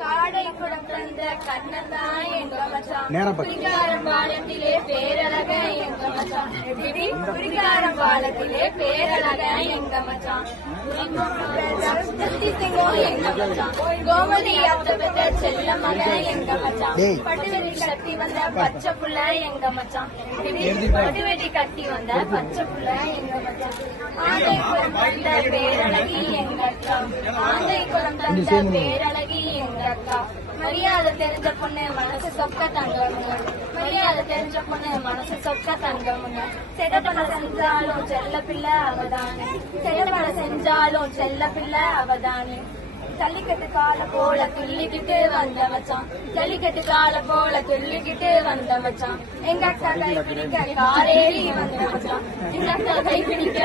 காடை குடம் தந்த கண்ணதான் எங்க மச்சான். குடிகாரம் பாலத்திலே பேரழக எங்க மச்சான். குடிகாரம் பாலத்திலே பேரழக எங்க மச்சான். எங்க மச்சான். கோமதி அத்த பெற்ற செல்ல மக எங்க மச்சான். பட்டுவெட்டி கட்டி வந்த பச்சை புள்ள எங்க மச்சான். பட்டுவெட்டி கட்டி வந்த பச்சை புள்ள எங்க மச்சான். ஆந்தை குளம் தந்த பேரழகி எங்க அக்கா. ஆந்தை குளம் தந்த பேரழகி எங்க அக்கா. மரியாதை தெரிஞ்ச பொண்ணு மனசு சொக்க தங்கமுங்க. மரியாதை தெரிஞ்ச பொண்ணு மனசு சொக்க தங்கமுங்க. செடப்பட செஞ்சாலும் செல்ல பிள்ளை அவதானே. செடப்பட செஞ்சாலும் செல்ல பிள்ளை அவதானே. ஜல்லிக்கட்டு கால போல துள்ளிக்கிட்டு வந்த மச்சான். ஜல்லிக்கட்டு கால போல துள்ளிக்கிட்டு வந்த மச்சான். எங்க அக்கா கை பிடிக்க காரேறி வந்த மச்சான். எங்க அக்கா கை பிடிக்க